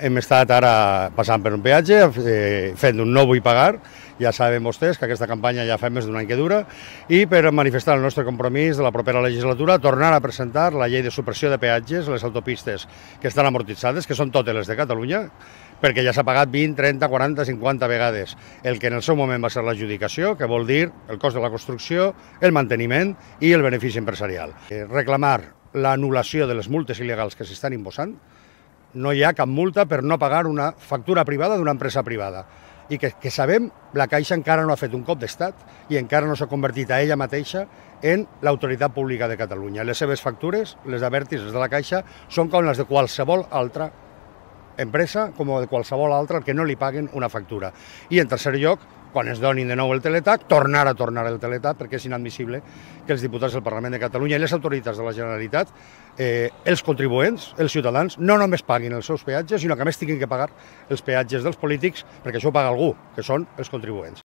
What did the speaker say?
Hem estat ara passant per un peatge, fent un no vull pagar. Ja saben vostès que aquesta campanya ja fa més d'un any que dura, i per manifestar el nostre compromís de la propera legislatura tornar a presentar la llei de supressió de peatges a les autopistes que estan amortitzades, que són totes les de Catalunya, perquè ja s'ha pagat 20, 30, 40, 50 vegades el que en el seu moment va ser l'adjudicació, que vol dir el cost de la construcció, el manteniment i el benefici empresarial. Reclamar l'anul·lació de les multes il·legals que s'estan imposant. No hi ha cap multa per no pagar una factura privada d'una empresa privada. I que sabem, la Caixa encara no ha fet un cop d'estat i encara no s'ha convertit a ella mateixa en l'autoritat pública de Catalunya. Les seves factures, les d'Abertis, les de la Caixa, són com les de qualsevol altra empresa, com de qualsevol altra, que no li paguen una factura. I en tercer lloc, quan es donin de nou el teletac, tornar el teletac, perquè és inadmissible que els diputats del Parlament de Catalunya i les autoritats de la Generalitat, els contribuents, els ciutadans, no només paguin els seus peatges, sinó que a més tinguin que pagar els peatges dels polítics, perquè això ho paga algú, que són els contribuents.